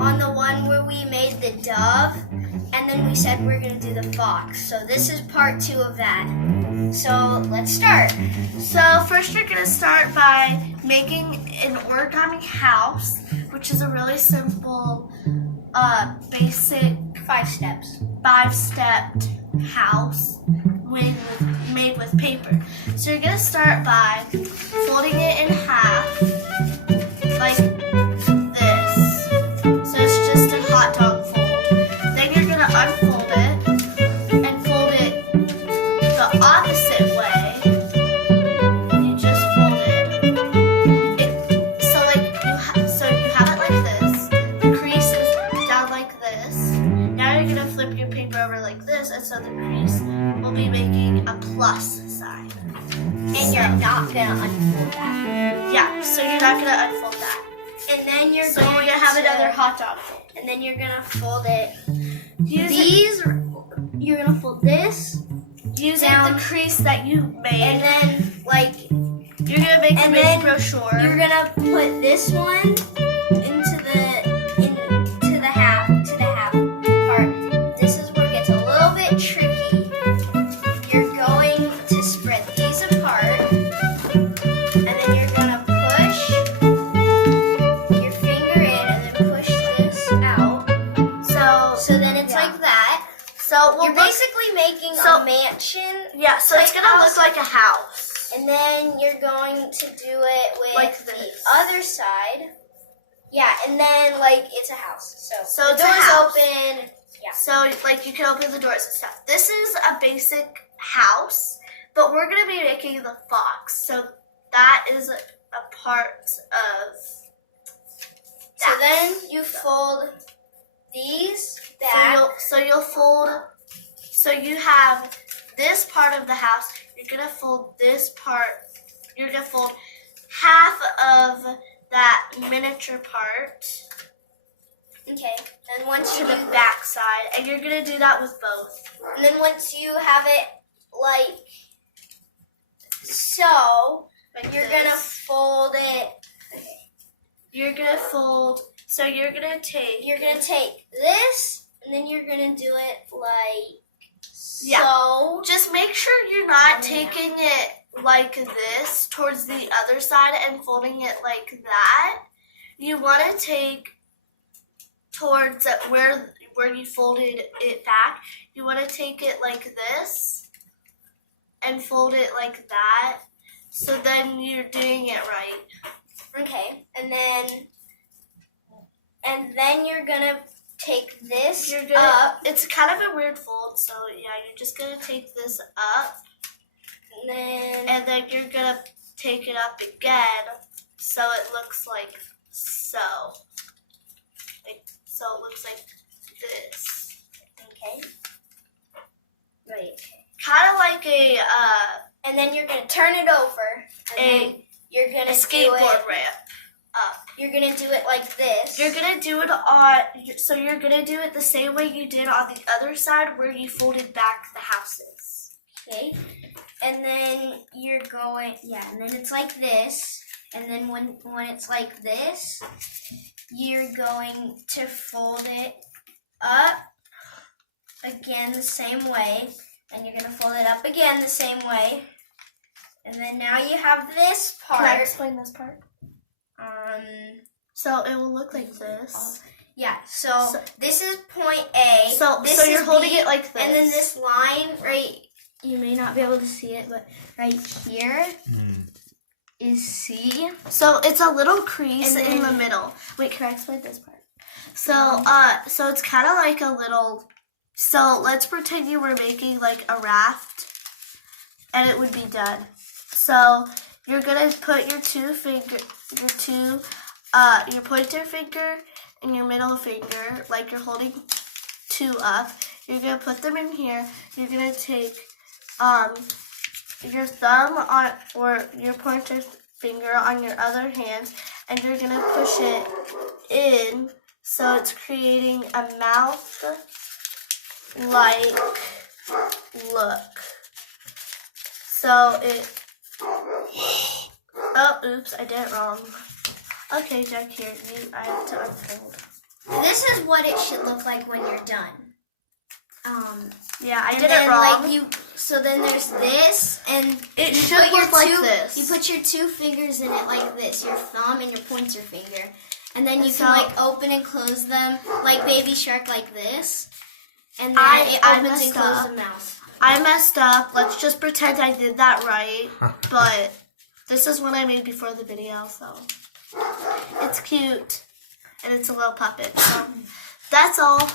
on the one where we made the dove, and then we said we're gonna do the fox. So this is part 2 of that. So let's start. So first you're gonna start by making an origami house, which is a really simple, basic 5-stepped house made with paper. So you're gonna start by folding it in half, like this. So it's just a hot dog fold. Then you're gonna unfold it and fold it the opposite way. You just fold it. So you have it like this. The crease is down like this. Now you're gonna flip your paper over like this, and so the crease will be making a plus sign. And you're not gonna unfold that. Yeah, so you're not gonna unfold that. And then you're gonna have another hot dog fold. And then you're gonna fold it. You're gonna fold this using down, the crease that you made. And then you're gonna make the mini brochure. You're gonna put this one into the half part. This is where it gets a little bit tricky. You're going to spread these apart, and then you're gonna push your finger in and then push this out. So then it's like that. So you're basically making a mansion. Yeah, so it's gonna look like a house. And then you're going to do it with like the other side. Yeah, and then it's a house. So the it's doors a house. open. Yeah. So you can open the doors and stuff. This is a basic house, but we're gonna be making the fox. So that is a part of that. So then you fold these back. So you'll fold. So you have this part of the house. You're gonna fold this part. You're gonna fold half of that miniature part. Okay. And once to you the back side, and you're gonna do that with both. And then once you have it so, you're gonna fold it. You're gonna fold. So you're gonna take this, and then you're gonna do it yeah. So. Just make sure you're not taking it like this towards the other side and folding it like that. You want to take towards where you folded it back. You want to take it like this and fold it like that. So then you're doing it right. Okay, and then you're gonna take this up. It's kind of a weird fold, so yeah, you're just gonna take this up, and then you're gonna take it up again, so it looks like so. So it looks like this. Okay. Right. Kind of like a and then you're gonna turn it over. And you're gonna skateboard ramp up. You're gonna do it like this. You're gonna do it you're gonna do it the same way you did on the other side where you folded back the houses. Okay. And then you're going, and then it's like this. And then when it's like this, you're going to fold it up again the same way. And you're gonna fold it up again the same way. And then now you have this part. Can I explain this part? So it will look like this. Yeah, so this is point A. So you're holding it like this. And then this line you may not be able to see it, but right here is C. So it's a little crease in the middle. Wait, can I explain this part? So it's kind of like a little, so let's pretend you were making like a raft and it would be done. So you're gonna put your your pointer finger and your middle finger, like you're holding 2 up. You're gonna put them in here. You're gonna take your thumb or your pointer finger on your other hand, and you're gonna push it in so it's creating a mouth-like look. So it. Oh, oops! I did it wrong. Okay, Jack, here I have to unfold. this is what it should look like when you're done. Yeah, I And did then, it wrong. Like so then there's this, and It you should put your look like two, this. You put your two fingers in it like this, your thumb and your pointer finger, and then you So- can like open and close them like Baby Shark like this, and then I it opens and messed closes up. the mouth. I messed up. Let's just pretend I did that right. But this is what I made before the video, so it's cute. And it's a little puppet. So that's all.